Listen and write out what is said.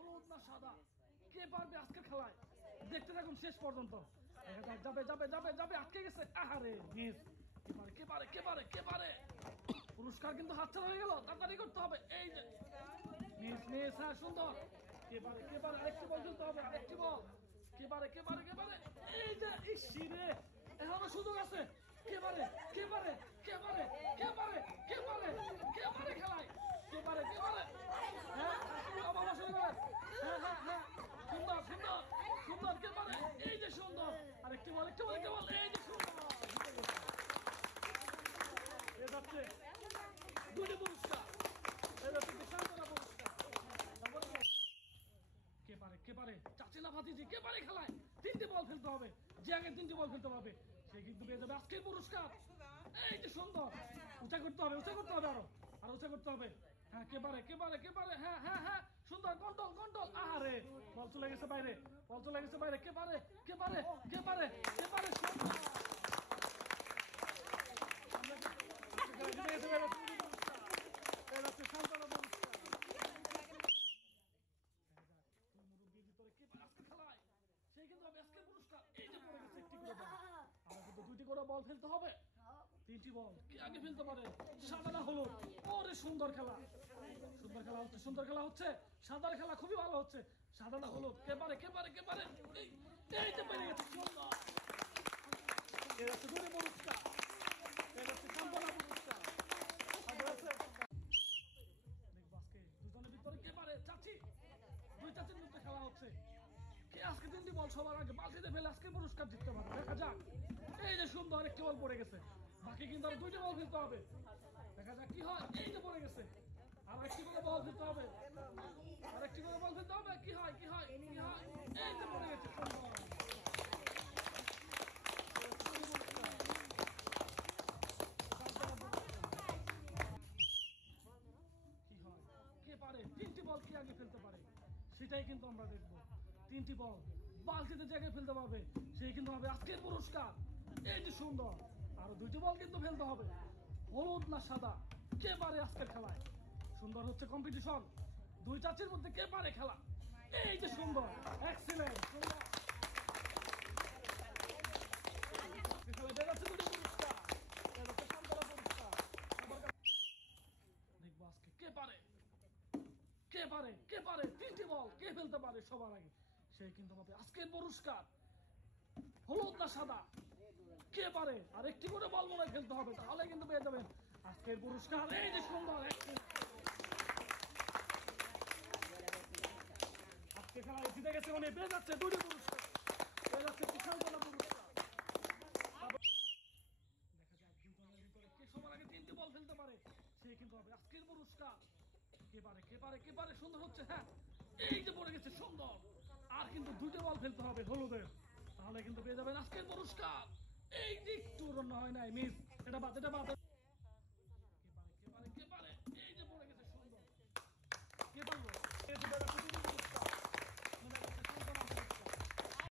হলুদ না সাদা, কে পারবে আজকের খেলায়? দেখতে থাকুন শেষ পর্যন্ত। যাবে যাবে যাবে যাবে, আটকে গেছে। আহারে মিস। কে পারে কে পারে কে পারে? পুরস্কার কিন্তু হাতছাড়া হয়ে গেল, তাড়াতাড়ি করতে হবে। এই যে মিস মিস, হ্যাঁ সুন্দর। কে পারে কে পারে? আরেকটি বল খেলতে হবে, আরেকটি বল। কে পারে কে পারে কে পারে? এই যে ইসিরে, এখনো সুযোগ আছে। কে পারে কে পারে কে পারে কে পারে কে পারে কে পারে খেলায়? কে পারে কে পারে? হ্যাঁ বাবা শুরু করেন। হ্যাঁ হ্যাঁ হ্যাঁ, সুন্দর সুন্দর সুন্দর, কে পারে? এই যে সুন্দর। আরেকটি বল, একটি বল, একটি বল। এই যে সুন্দর, এ যাচ্ছে দুটি পুরস্কার। এ যাচ্ছে সান্ত্বনা পুরস্কার। কে পারে কে পারে? চাচি না ভাতিজি, কে পারে খেলায়? তিনটি বল ফেলতে হবে, যে আগে তিনটি বল ফেলতে পারবে সে কিন্তু পেয়ে যাবে আজকের পুরস্কার। এই যে সুন্দর, উঁচা করতে হবে, উঁচা করতে হবে, আরো উঁচা করতে হবে। হ্যাঁ কে পারে কে পারে কে পারে? হ্যাঁ হ্যাঁ হ্যাঁ, সুন্দর, কন্ট্রোল কন্ট্রোল। আরে বল চলে গেছে বাইরে, বল চলে গেছে বাইরে। কে পারে কে পারে কে পারে কে পারে? সুন্দর। সান্ত্বনা পুরস্কার। মুরব্বীর ভিতরে কে পারে আজকে খেলায়? সেই কিন্তু হবে আজকের পুরস্কার। এই যে পড়ে গেছে একটি করে বল, আমার কিন্তু দুইটি করে বল ফেলতে হবে। তিনটি বল কে আগে ফেলতে পারে? সাদা না হলুদ? ওরে সুন্দর খেলা, সুন্দর খেলা হচ্ছে, সুন্দর খেলা হচ্ছে। সাদার খেলা খুবই ভালো হচ্ছে। সাদা না হলুদ? কে পারে কে পারে কে পারে? এই যে পেরে গেছে, সুন্দর। এর হচ্ছে দুটি পুরস্কার, এর হচ্ছে সান্ত্বনা পুরস্কার। দেখবো আজকে দুজনের ভিতরে কে পারে। চাচি, দুই চাচির মধ্যে খেলা হচ্ছে। কে আজকে তিনটি বল সবার আগে বালতিতে ফেলে আজকে পুরস্কার জিততে পারে? দেখা যাক। এই যে সুন্দর, একটি বল পড়ে গেছে, বাকি কিন্তু আর দুইটি বল ফেলতে হবে। দেখা যাক কি হয়। এই যে পড়ে গেছে, আর একটি করে বল ফেলতে হবে, আর একটি করে বল ফেলতে হবে। কি হয় কি হয় কি হয়? এই যে পড়ে গেছে, সুন্দর। কি হয়, কে পারে তিনটি বল কে আগে ফেলতে পারে সেটাই কিন্তু আমরা দেখবো। তিনটি বল বালতিতে জায়গায় ফেলতে পারবে সেই কিন্তু হবে আজকের পুরস্কার। এই যে সুন্দর, আরো দুইটি বল কিন্তু ফেলতে হবে। হলুদ না সাদা, কে পারে আজকের খেলায়? সুন্দর হচ্ছে কম্পিটিশন, দুই চাচির মধ্যে কে পারে খেলা। এই যে সুন্দর, এক্সিলেন্ট, সুন্দর। খেলা বেরোচ্ছে দুটি পুরস্কার, বেরোচ্ছে সান্ত্বনা পুরস্কার। দেখবো আজকে কে পারে কে পারে কে পারে? তিনটি বল কে ফেলতে পারে সবার আগে সেই কিন্তু হবে আজকের পুরস্কার। হলুদ না সাদা, কে পারে? আর একটি করে বল মনে ফেলতে হবে, তাহলে কিন্তু পেয়ে যাবেন আজকের পুরস্কার। এই যে সুন্দর, আজকে খেলা জিতে গেছে, উনি পেয়ে যাচ্ছে দুটি পুরস্কার, পেয়ে যাচ্ছে সান্ত্বনা পুরস্কার। দেখা যাক দুজনের ভিতরে কে সবার আগে তিনটি বল ফেলতে পারে সে কিন্তু হবে আজকের পুরস্কার। কে পারে কে পারে কে পারে? সুন্দর হচ্ছে, হ্যাঁ এই যে পড়ে গেছে, সুন্দর। আর কিন্তু দুইটা বল ফেলতে হবে হলুদের, তাহলে কিন্তু পেয়ে যাবেন আজকের পুরস্কার। এই যে একটু রান্না হয় নাই, মিস, এটা বাদ, এটা বাদ। কে পারে কে পারে কে পারে? এই যে পড়ে গেছে, সুন্দর। কে পারলো?